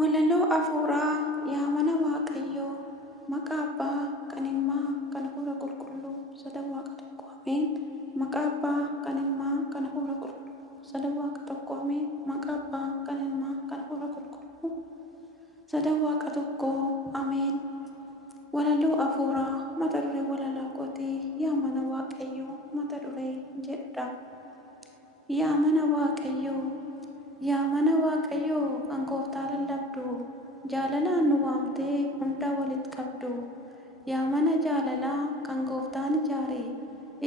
Walaloo afuuraa yaa mana Waaqayyoo, maqaa Abbaa kan Ilmaa kan Hafuura Qulqulluu sadan Waaqa tokko ameen. Maqaa Abbaa kan Ilmaa kan Hafuura Qulqulluu sadan Waaqa tokko ameen. Maqaa Abbaa kan Ilmaa kan Hafuura Qulqulluu sadan Waaqa tokko ameen. Walaloo afuuraa mata duree walaloo kootii yaa mana Waaqayyoo mata duree jedha. Yaa mana Waaqayyoo, yaa mana Waaqayyoo kan Gooftaa lallabdu, jaalalaan nu waamtee hunda walitti qabdu. Yaa mana jaalalaa kan Gooftaan ijaare,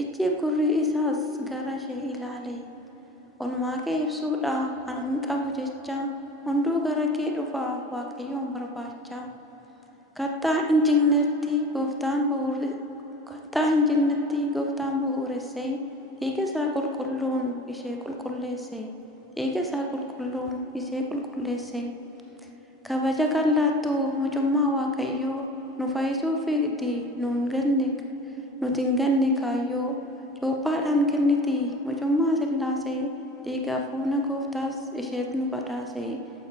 ijji gurri isaas gara ishee ilaale. Oolmaa kee ibsuudhaaf an hin qabu jecha, hunduu gara kee dhufa Waaqayyoon barbaacha. Kattaa hin jignetti Gooftaan bu'uuresse, dhiiga isaa qulqulluun ishee qulqulleesse. Dhiiga isaa qulqulluun ishee qulqulleesse. Kabaja kan laattu mucummaa Waaqayyoo, nu fayyisuuf fiigdi nuti hin ganne kaayyoo. Cuuphaadhaan kenniti mucummaa Sillaasee, dhiigaaf foon Gooftaas isheen nu badhaase.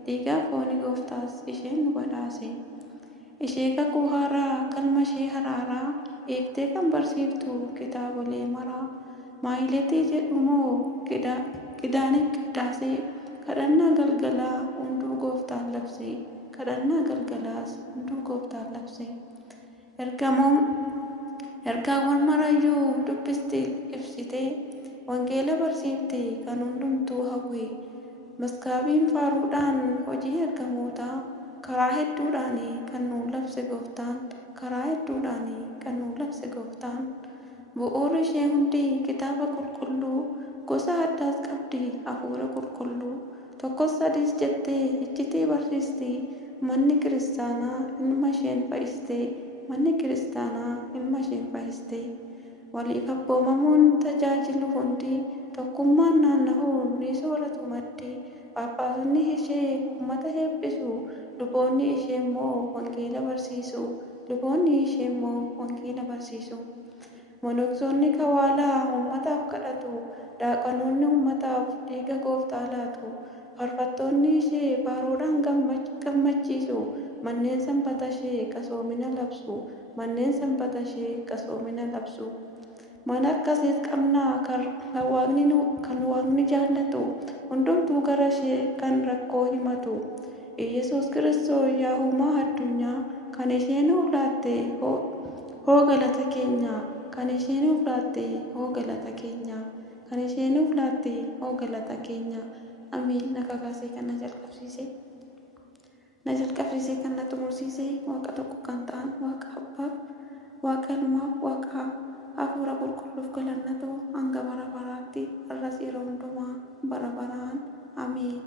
Dhiigaaf foon Gooftaas isheen nu badhaase. Ishee kakuu haaraa qalma ishee haraaraa, eegdee kan barsiiftu kitaabolee maraa. Maayileetii jedhu moo qidaanin qiddaasee, kadhannaa galgalaa hunduu Gooftaan labse. Kadhannaa galgalaas hunduu Gooftaan labse. Ergaawwan marayyuu dubbistee ibsitee, wangeela barsiiftee kan hundumtuu hawwe. Maskaabiin faaruudhaan hojii ergamootaa, karaa hedduudhaan kan nu labse Gooftaan. Karaa hedduudhaan kan nu labse Gooftaan. Bu'uurri ishee hundi kitaaba qulqulluu, gosa addaas qabdi hafuura qulqulluu. Tokkos sadiis jettee iccitii barsiisti, manni kiristaanaa ilma isheen fayyiste. Manni kiristaanaa ilma isheen fayyiste. Waliif abboomamuun tajaajilu hundi, tokkummaan naanna'uun ni sooratu maddi. Phaaphaasonni ishee uummata eebbisu, luboonni ishee immoo wangeela barsiisu. Luboonni ishee immoo wangeela barsiisu. Monoksoonni kawaalaa uummataaf kadhatu, daaqonoonni uummataaf dhiiga Gooftaa laatu. Faarfattoonni ishee faaruudhaan gammachiisu, manneen sanbata ishee qasoomina labsu. Manneen sanbata ishee qasoomina labsu. Mana akkasiis qabnaa kan Waaqni jaallatu, hundumtuu gara ishee kan rakkoo himatu. Yesuus Kiristoos yaa uumaa addunyaa, kan ishee nuuf laatte hoo galata keenya. Kan ishee nuuf laatte hoo galata keenya. Kan ishee nuuf laatte hoo galata keenya. Ameen. Na kakaasee kan na jalqabsiisee kan na xumursiise Waaqa tokko kan ta'an Waaqa Abbaaf, Waaqa Ilmaaf, Waaqa Hafuura Qulqulluuf galanni haa ta'u hanga bara baraatti, har'as yeroo hundumaa bara baraan. Ameen.